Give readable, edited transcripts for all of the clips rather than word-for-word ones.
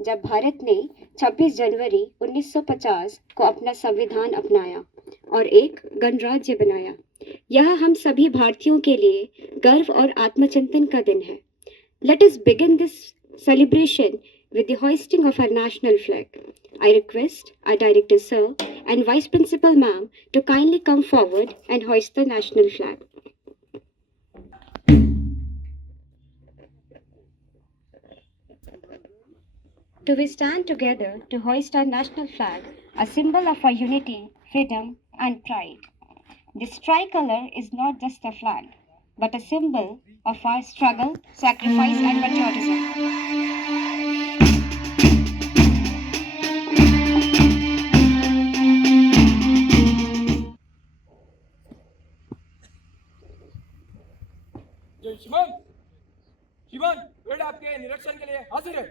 जब भारत ने 26 जनवरी 1950 को अपना संविधान अपनाया और एक गणराज्य बनाया। यह हम सभी भारतीयों के लिए गर्व और आत्मचिंतन का दिन है। Let us begin this celebration with the hoisting of our national flag. I request our Director Sir and Vice Principal Ma'am to kindly come forward and hoist the national flag. To we stand together to hoist our national flag, a symbol of our unity, freedom, and pride. This tricolor is not just a flag, but a symbol of our struggle, sacrifice, and patriotism. Sivan Sivan पेड़ आपके निरीक्षण के लिए हाजिर है।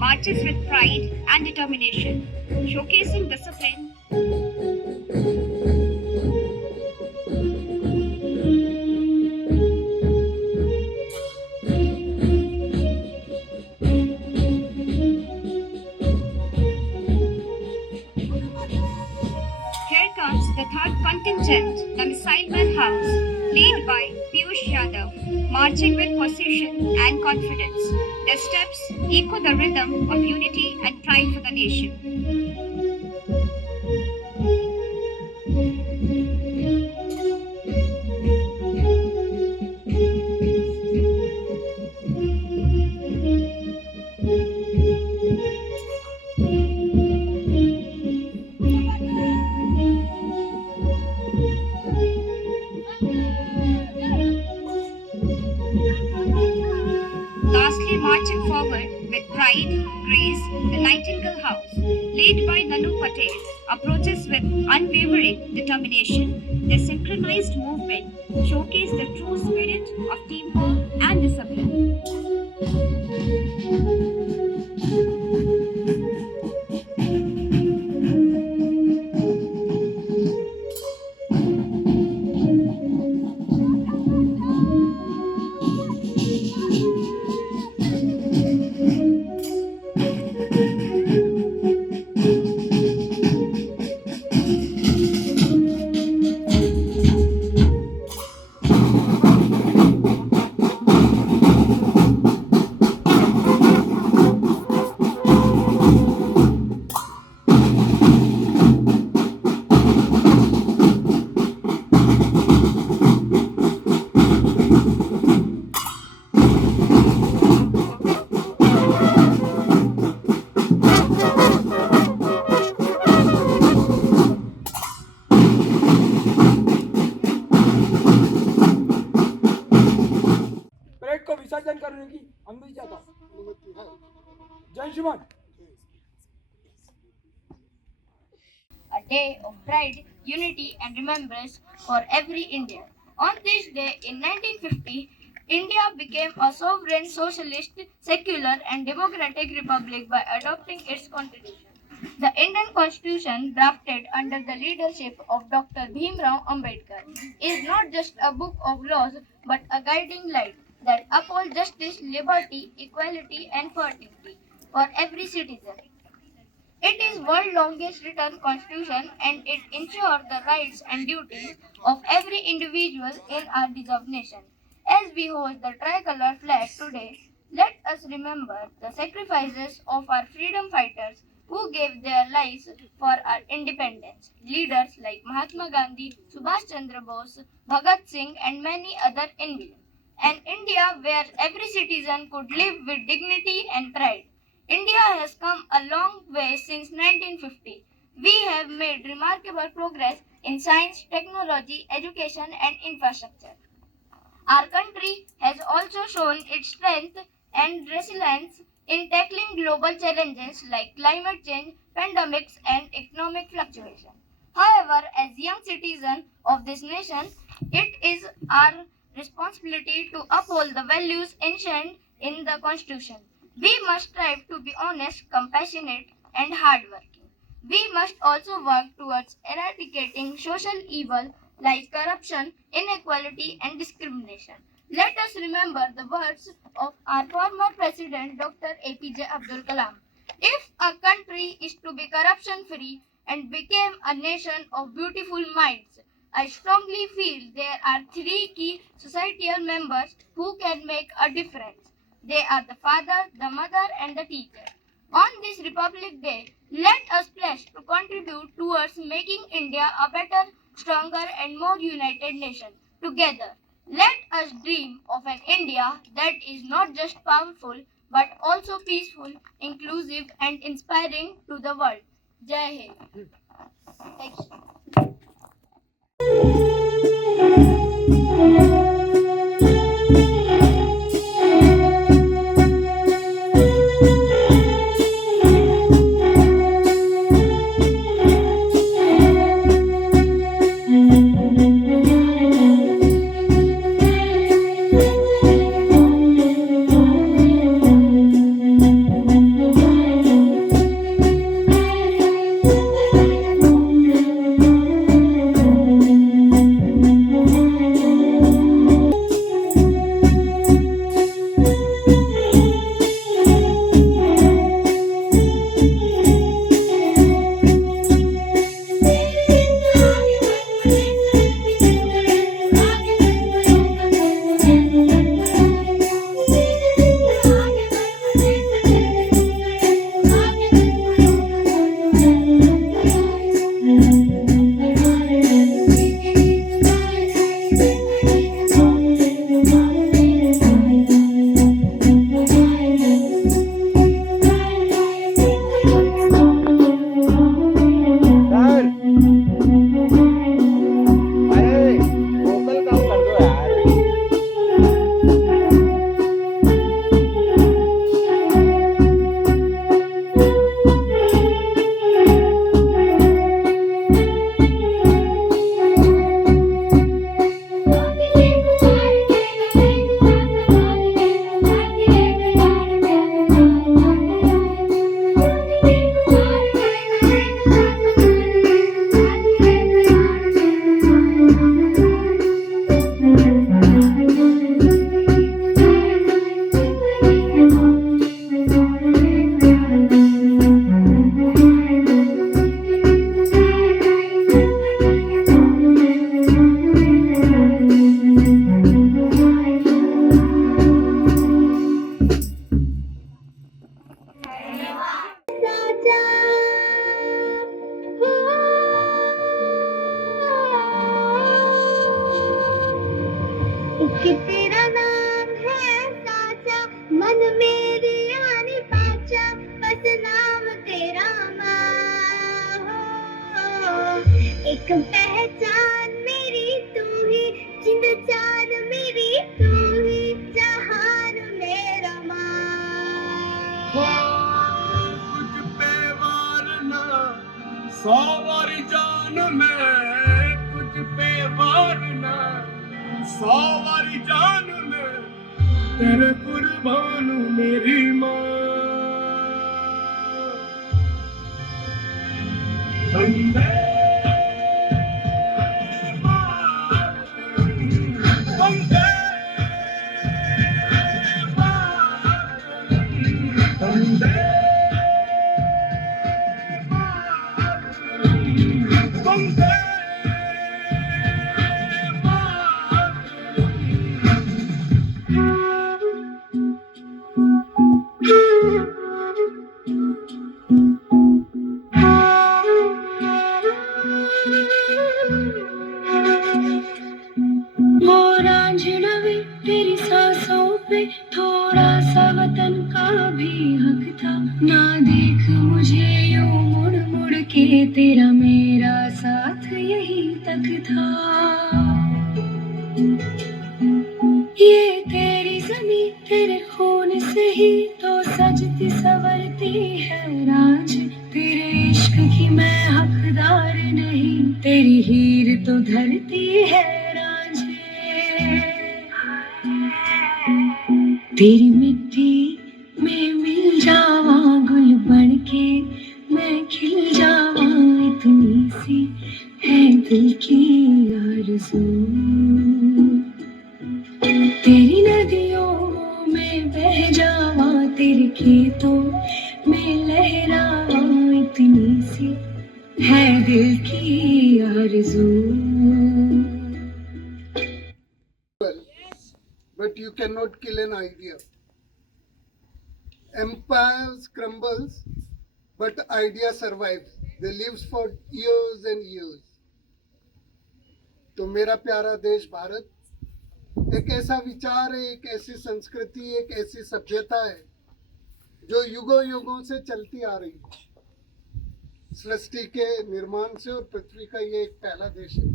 Marches with pride and determination, showcasing discipline. Here comes the third contingent, the Missile Man House, led by Piyush Yadav, marching with precision and confidence. Their steps echo the rhythm of unity and pride for the nation. Lastly, marching forward with pride, grace, the Nightingale House, led by Nanu Patel, approaches with unwavering determination. Their synchronized movement showcase the true spirit of teamwork and discipline. विसर्जन करने की अनुमति चाहता हूँ। जय श्रीमान। A day of pride, unity, and remembrance for every Indian. On this day in 1950, India became a sovereign, socialist, secular, and democratic republic by adopting its constitution. The Indian Constitution, drafted under the leadership of Dr. Bhimrao Ambedkar, is not just a book of laws but a guiding light that upholds justice, liberty, equality, and fraternity for every citizen. It is world's longest written constitution and it ensures the rights and duties of every individual in our deserved nation. As we hoist the tricolor flag today, let us remember the sacrifices of our freedom fighters who gave their lives for our independence. Leaders like Mahatma Gandhi, Subhash Chandra Bose, Bhagat Singh, and many other Indians. An India where every citizen could live with dignity and pride. India has come a long way since 1950. We have made remarkable progress in science, technology, education, and infrastructure. Our country has also shown its strength and resilience in tackling global challenges like climate change, pandemics, and economic fluctuation. However, as young citizens of this nation, it is our responsibility to uphold the values enshrined in the Constitution. We must strive to be honest, compassionate, and hardworking. We must also work towards eradicating social evil like corruption, inequality, and discrimination. Let us remember the words of our former President Dr. APJ Abdul Kalam. If a country is to be corruption free and become a nation of beautiful minds, I strongly feel there are three key societal members who can make a difference. They are the father, the mother, and the teacher. On this Republic Day, let us pledge to contribute towards making India a better, stronger, and more united nation. Together, let us dream of an India that is not just powerful but also peaceful, inclusive, and inspiring to the world. Jai Hind. Thank you. तुझ पे वार ना 100 वारी जान ले तेरे कुर्बान मेरी माँ वंदे मातरम वंदे मातरम वंदे मातरम वंदे वो रांझनवी तेरी सांसों पे थोड़ा सा वतन का भी हक था ना देख मुझे यूं मुड़ मुड़ के तेरा मेरा साथ यही तक था ये तेरी जमीन तेरे खून से ही तो सजती संवरती है राज तेरे इश्क की मैं हकदार नहीं तेरी हीर तो धरती है रांझे तेरी मिट्टी में मिल जावा गुल बन के मैं खिल जावा इतनी सी है दिल की आरज़ू तेरी नदियों में बह जावा तेरे खेतों में लहरावा इतनी सी है दिल की आरज़ू But you cannot kill an idea. Empires crumbles, but idea survives. They lives for years and years. तो मेरा प्यारा देश भारत एक ऐसा विचार है, एक ऐसी संस्कृति, एक ऐसी सभ्यता है जो युगों युगों से चलती आ रही है। सृष्टि के निर्माण से और पृथ्वी का ये एक पहला देश है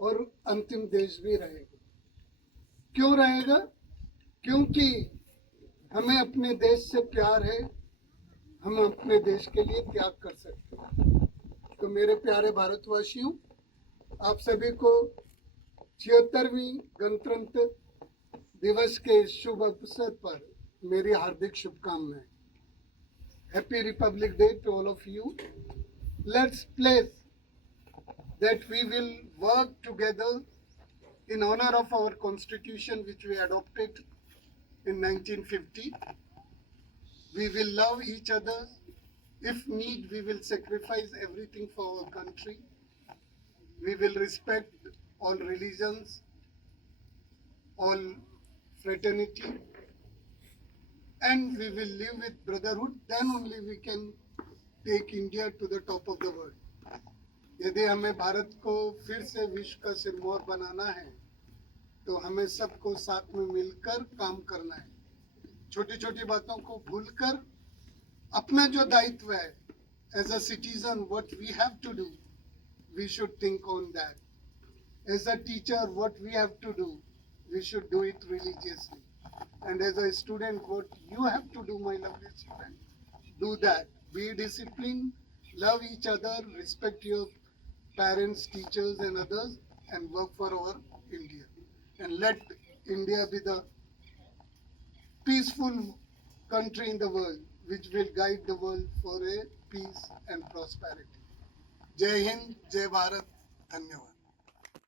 और अंतिम देश भी रहेगा। क्यों रहेगा? क्योंकि हमें अपने देश से प्यार है, हम अपने देश के लिए त्याग कर सकते हैं। तो मेरे प्यारे भारतवासियों, आप सभी को 76वीं गणतंत्र दिवस के शुभ अवसर पर मेरी हार्दिक शुभकामनाएं। Happy republic day to all of you. Let's place that we will work together in honor of our constitution which we adopted in 1950. We will love each other. If need, we will sacrifice everything for our country. We will respect all religions, all fraternity, and we will live with brotherhood. Then only we can take India to the top of the world. यदि हमें भारत को फिर से विश्व का सिरमौर बनाना है तो हमें सबको साथ में मिलकर काम करना है। छोटी छोटी बातों को भूलकर अपना जो दायित्व है as a citizen what we have to do we should think on that. As a teacher what we have to do we should do it religiously, and as a student what you have to do my lovely student, do that. Be discipline, love each other, respect your parents, teachers and others, and work for our India. And let India be the peaceful country in the world which will guide the world for a peace and prosperity. Jai Hind, Jai Bharat, Dhanyawad.